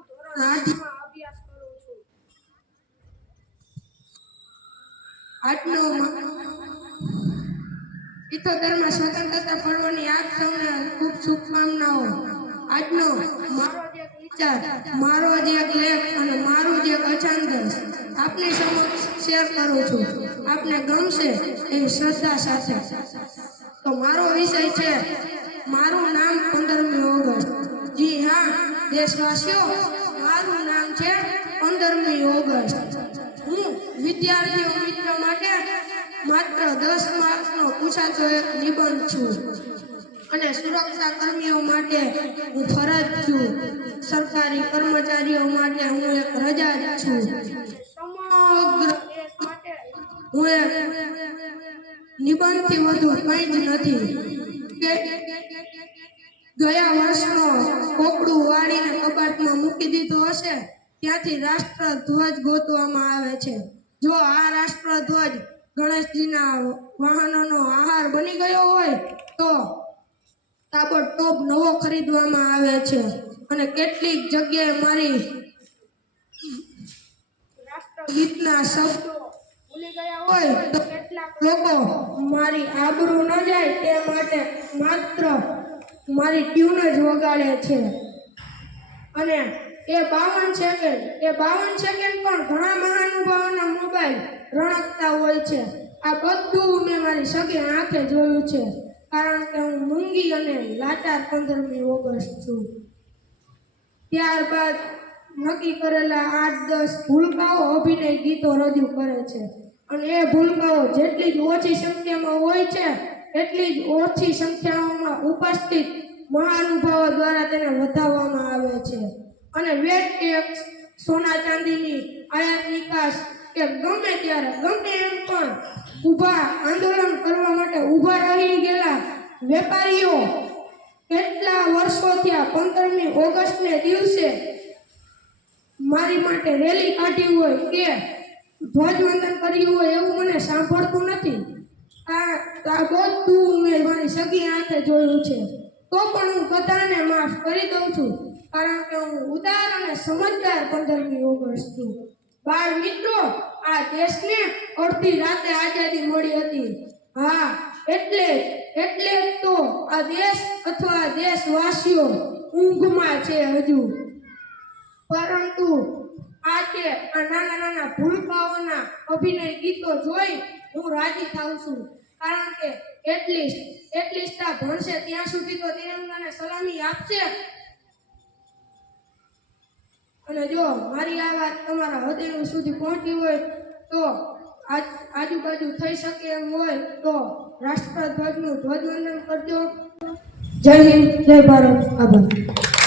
હું ધોરણ સ્વતંત્રતા પર્વની આપ સૌને ખૂબ શુભકામનાઓ. આજનો મારો જે વિચાર, મારો જે એક લેખ અને મારું જે એક અચાંદસ આપની સમક્ષ શેર કરું છું. આપને ગમશે એ શ્રદ્ધા સાથે. તો મારો વિષય છે, મારું નામ પંદરમી ઓગસ્ટ. જી હા દેશવાસીઓ, મારું નામ છે પંદરમી ઓગસ્ટ. હું વિદ્યાર્થીઓ મિત્ર માટે માત્ર દસ માર્કનો પૂછાતો એક નિબંધ છું અને સુરક્ષા કર્મીઓ માટે હું ફરજ છું. સરકારી કર્મચારીઓ માટે હું એક રજા છું. સમગ્ર હું એક નિબંધથી વધુ કંઈ જ નથી. ગયા વર્ષનો કોકડું કબાટમાં મૂકી દીધું હશે, ત્યાંથી રાષ્ટ્રધ્વજ ગોતવામાં આવે છે. જો આ રાષ્ટ્રધ્વજ ગણેશજીના વાહનોનો આહાર બની ગયો હોય, તો તાબડતોબ નવો ખરીદવામાં આવે છે અને કેટલીક જગ્યાએ મારી ગીતના શબ્દો ભૂલી ગયા હોય, તો લોકો મારી આબરૂ ન જાય તે માટે માત્ર મારી ટ્યુન જ વગાડે છે. અને એ બાવન સેકન્ડ એ બાવન સેકન્ડ પણ ઘણા મહાનુભાવોના મોબાઈલ રણકતા હોય છે. આ બધું મેં મારી સગી આંખે જોયું છે. કારણ કે હું મૂંગી અને લાચાર પંદરમી ઓગસ્ટ છું. ત્યારબાદ નક્કી કરેલા આઠ દસ ભૂલકાઓ અભિનય ગીતો રજૂ કરે છે. અને એ ભૂલકાઓ જેટલી જ ઓછી સંખ્યામાં હોય છે, એટલી જ ઓછી સંખ્યાઓમાં ઉપસ્થિત મહાનુભાવો દ્વારા તેને વધાવવામાં આવે છે. અને વેટ ટેક્સ સોના ચાંદીની આયાત નિકાસ કે ગમે ત્યારે, ગમે એમ પણ ઊભા આંદોલન કરવા માટે ઊભા રહી ગયેલા વેપારીઓ કેટલા વર્ષો થયા પંદરમી ઓગસ્ટને દિવસે મારી માટે રેલી કાઢી હોય કે ધ્વજવંદન કર્યું હોય એવું મને સાંભળતું નથી. આ બધું મેં મારી સગી આંખે જોયું છે. તો પણ હું બધાને માફ કરી દઉં છું, કારણ કે હું ઉદાર અને સમજદાર પંદરમી ઓગસ્ટ છું. બાળ મિત્રો, આ દેશને અડધી રાતે આઝાદી મળી હતી. હા, એટલે એટલે તો આ દેશ અથવા દેશવાસીઓ ઊંઘમાં છે હજુ. પરંતુ આજે આ નાના નાના ભૂલકાઓના અભિનય ગીતો જોઈ હું રાજી થાઉં છું. કારણ કે એટલીસ્ટ એટલીસ્ટ આ ભણશે ત્યાં સુધી તો તિરંગાને સલામી આપશે. અને જો મારી આ વાત તમારા હૃદય સુધી પહોંચી હોય, તો આજ, આજુબાજુ થઈ શકે એમ હોય, તો રાષ્ટ્રધ્વજનું ધ્વજવંદન કરજો. જય હિન્દ, જય ભારત, આભાર.